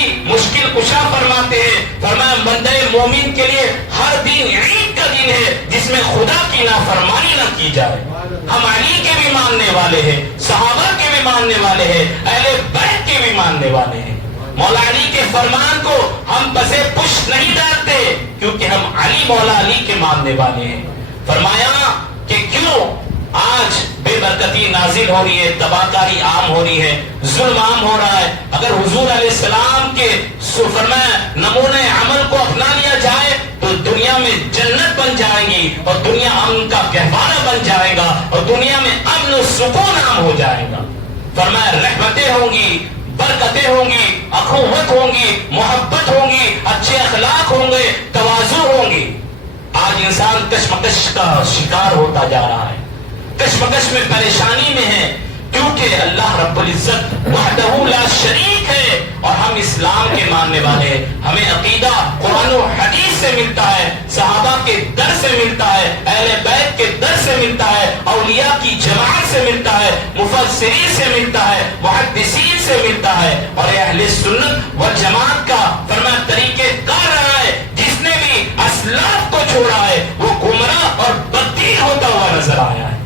अली मुश्किल कुशा फरमाते हैं, फरमाया बंदे मोमिन के लिए हर दिन ईद का दिन है जिसमें खुदा की नाफरमानी न की जाए। हम अली के भी मानने वाले हैं, सहाबा के भी मानने वाले हैं, अहले बैत के भी मानने वाले हैं। मौला अली के फरमान को हम बसे पुश नहीं डालते क्योंकि हम अली मौला अली के मानने वाले हैं। फरमाया कि क्यों आज बेबरकती नाजिल हो रही है, तबाहकारी आम हो रही है, जुल्म आम हो रहा है। अगर हुजूर अलैहिस्सलाम के फरमाया नमूने अमल को अपना लिया जाए तो दुनिया में जन्नत बन जाएगी और दुनिया अमन का गहवारा बन जाएगा और दुनिया में अमन और सुकून आम हो जाएगा। फरमाया रहमतें होंगी, बरकतें होंगी, अखुवत होंगी, मोहब्बत होंगी, अच्छे अखलाक होंगे, तवाज़ु होंगी। आज इंसान कशमकश का शिकार होता जा रहा है, कशमकश में, परेशानी में है क्योंकि अल्लाह रब्बुल इज्जत वहदहू ला शरीक है और हम इस्लाम के मानने वाले हैं। हमें अकीदा कुरान और हदीस से मिलता है, सहाबा के दर से मिलता है, अहले बैत के दर से मिलता है, औलिया की जमात से मिलता है, मुफस्सिरीन से मिलता है, मुहद्दिसीन से मिलता है और अहले सुन्नत व जमात का फरमाया तरीक़ेकार रहा है। जिसने भी असलाफ को छोड़ा है वो गुमराह और बददीन होता हुआ नजर आया है।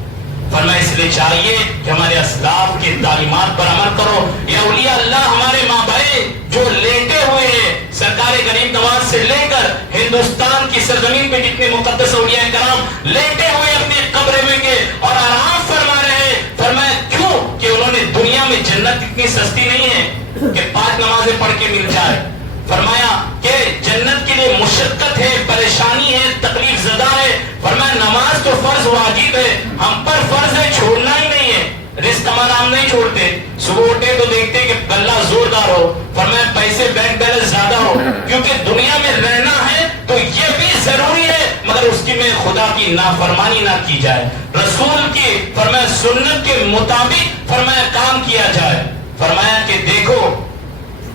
फरमाया इसलिए चाहिए कि हमारे असलाफ की तालीमात पर अमल करो। ये औलिया अल्लाह हमारे माँ-बाप जो लेटे हुए हैं, सरकार गरीब नवाज से लेकर हिंदुस्तान की सरजमीन पे जितने मुकद्दस औलिया कराम लेटे हुए अपने कब्र में के और आराम फरमा रहे हैं। फरमाया क्यों कि उन्होंने दुनिया में जन्नत इतनी सस्ती नहीं है कि 5 नमाजें पढ़ के मिल जाए। फरमाया कि जन्नत के लिए मुशक्कत है, परेशानी है, तकलीफ ज़दा है। फरमाया नमाज तो फर्ज वाजिब है, हम पर फर्ज है, छोड़ना ही नहीं है। रिस्क हमारा हम नहीं छोड़ते, सुबह उठे तो देखते कि गल्ला जोरदार हो, फरमाया पैसे बैंक बैलेंस ज्यादा हो, क्योंकि दुनिया में रहना है तो ये भी जरूरी है मगर उसकी में खुदा की नाफरमानी ना की जाए, रसूल की फरमाया सुन्नत के मुताबिक फरमाया काम किया जाए। फरमाया कि देखो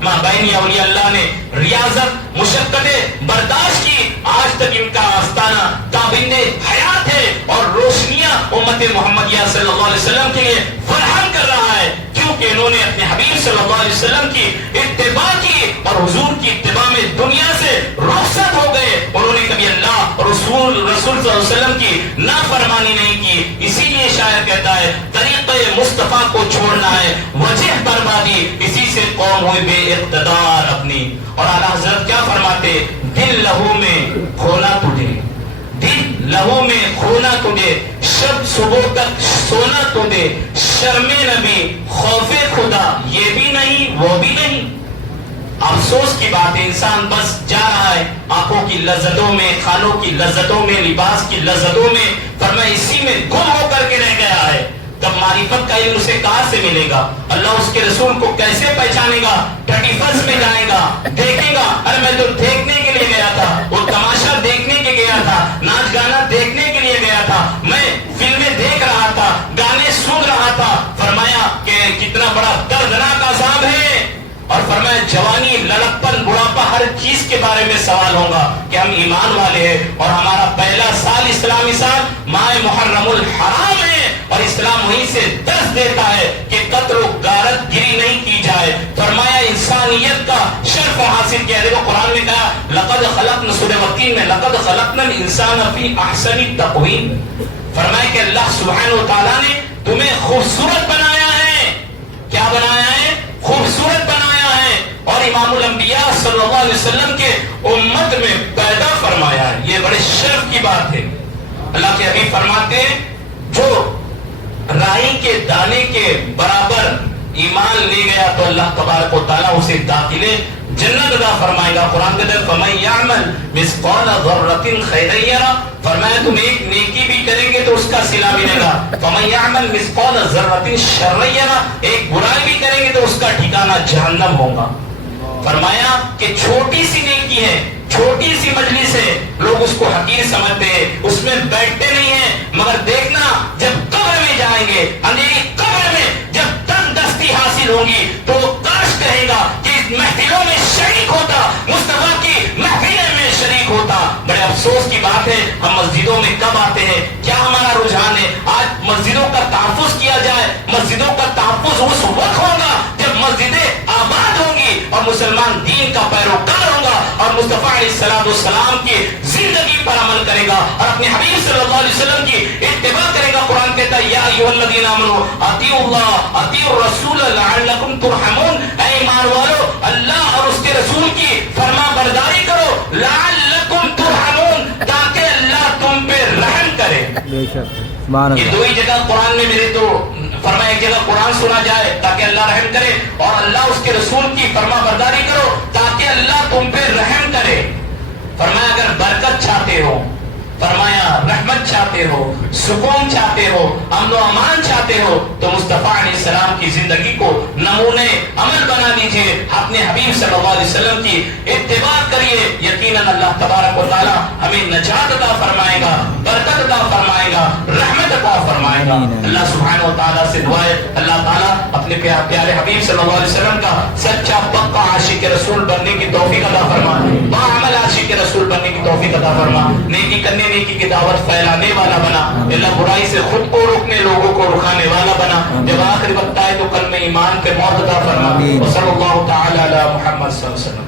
माबैन औलिया अल्लाह ने रियाजत मुशक्कतें बर्दाश्त की, आज तक इनका आस्ताना ताबिंदे हयात है और रोशनियां उम्मत मुहम्मदिया सल्लल्लाहु अलैहि वसल्लम के लिए फराहम कर रहा है क्योंकि इन्होंने अपने हबीब सल्लल्लाहु अलैहि वसल्लम की इत्तिबा की और हुजूर की इत्तिबा में दुनिया से रुखसत हो गए। उन्होंने कभी अल्लाह और रसूल सल्लल्लाहु अलैहि वसल्लम की नाफरमानी नहीं की। इसीलिए शायर कहता है तरीक़े मुस्तफा को छोड़ना है वजह बर्बादी, इसी से कौम हुई बेइक़्तिदार अपनी। और आला हज़रत क्या फरमाते, दिल लहू में खोना तुझे, दिल लहू में खोना तुझे, शब सुबह तक सोना तुझे, शर्मे नबी खौफे खुदा ये भी नहीं वो भी नहीं। अफसोस की बात है, इंसान बस जा रहा है आंखों की लज्जतों में, खानों की लज्जतों में, लिबास की लज्जतों में, फरमाया इसी में गुम होकर के रह गया है। तब मारिफत का इल्म उसे कहां से मिलेगा, अल्लाह उसके रसूल को कैसे पहचानेगा। 31 में जाएगा, देखेगा, अरे मैं तो देखने के लिए गया था, वो तमाशा देखने के गया था, नाच गाना देखने के लिए गया था, मैं फिल्में देख रहा था, गाने सुन रहा था। फरमाया कि कितना बड़ा दर्दनाक अज़ाब है। और फरमाया जवानी, लड़कपन, बुढ़ापा, हर चीज के बारे में सवाल होगा कि हम ईमान वाले हैं और हमारा पहला साल इस्लामी साल माह मुहर्रमुल हराम है और इस्लाम वहीं से दर्ज देता है कि कत्ल गारत गिरी नहीं की जाए। फरमाया इंसानियत का शर्फ हासिल किया। देखो कुरान में कहा लक़द खलक़ना, सूरह वकील में लक़द खलक़नल इंसान फी अहसनी तक़वीम। फरमाया कि अल्लाह सुब्हानहू व तआला ने तुम्हें खूबसूरत बनाया है। क्या बनाया है? खूबसूरत बनाया है और इमामुल अंबिया सल्लल्लाहु अलैहि वसल्लम के उम्मत में पैदा फरमाया है। ये बड़े शर्फ की बात है। अल्लाह के हबीब फरमाते हैं जो राई के दाने के बराबर ईमान ले गया तो अल्लाह तबारक व तआला उसे दाखिले जन्नत अता फरमाएगा। कुरान के अंदर फमन यअमल मिस्क़ाल ज़र्रतिन खैरन यरा, फरमाया तुम एक नेकी भी करेंगे तो उसका सिला मिलेगा। फमन यअमल मिस्क़ाल ज़र्रतिन शर्रन यरा, एक बुराई भी करेंगे तो उसका ठिकाना जहन्नम होगा। फरमाया कि छोटी सी नेकी है, छोटी सी मजलिस है, लोग उसको हकीर समझते हैं, उसमें बैठते नहीं है, मगर देखना जब कब्र में जाएंगे, अंधेरी कब्र में जब तंदस्ती हासिल होगी तो वो काश कहेगा कि इस महफिलों में शरीक होता, मुस्तफा की महफिलों में शरीक होता। बड़े अफसोस की बात है, हम मस्जिदों में कब आते हैं, क्या हमारा रुझान है? आज मस्जिदों का तहफ़्फ़ुज़ किया जाए, मस्जिदों का तहफ़्फ़ुज़ उस वक्त होगा जब मस्जिदें आबाद होंगी, اور مسلمان دین کا پیروکار ہوگا اور مصطفیٰ علیہ السلام کی زندگی پر عمل کرے گا اور اپنے حبیب صلی اللہ علیہ وسلم کی اتباع کرے گا. قرآن کہتا ہے یا ایھا الذین آمنوا اطیعوا اللہ اطیعوا الرسول لعلکم ترحمون. اے ایمان والو اللہ اور اس کے رسول کی فرما برداری کرو لعلکم ترحمون تاکہ اللہ تم پہ رحم کرے. یہ دو ہی جگہ قرآن میں میرے تو فرمایا ایک جگہ قرآن سنا جائے تاکہ اللہ رحم کرے اور اللہ اس کے رسول کی فرما برداری کرو تاکہ اللہ تم پہ رحم کرے. فرمایا اگر برکت چاہتے ہو فرمایا رحمت چاہتے ہو سکون چاہتے ہو امن و امان چاہتے ہو تو مصطفیٰ علیہ السلام کی زندگی کو نمونے عمل بنا لیجئے. اپنے حبیب صلی اللہ علیہ وسلم کی اتباع کریے. یقیناً اللہ تبارک و تعالی ہمیں نجات عطا فرمائے گا برکت عطا فرمائے گا رحمت عطا فرمائے گا. اللہ سبحانہ و تعالیٰ سے دعا ہے اللہ تعالیٰ اپنے پیارے حبیب صلی اللہ علیہ وسلم کا سچا پکا عاشق رسول بننے کی توفیق عطا فرما باعمل عاشق رسول بننے کی توفیق عطا فرما. نیکی کرنے نیکی کی دعوت پھیلانے والا بنا. اللہ برائی سے خود کو روکنے لوگوں کو رکانے والا بنا. جب آخری وقت آئے تو کلمہ ایمان پہ موت عطا فرما. وصلی اللہ تعالی علی محمد صلی اللہ علیہ وسلم.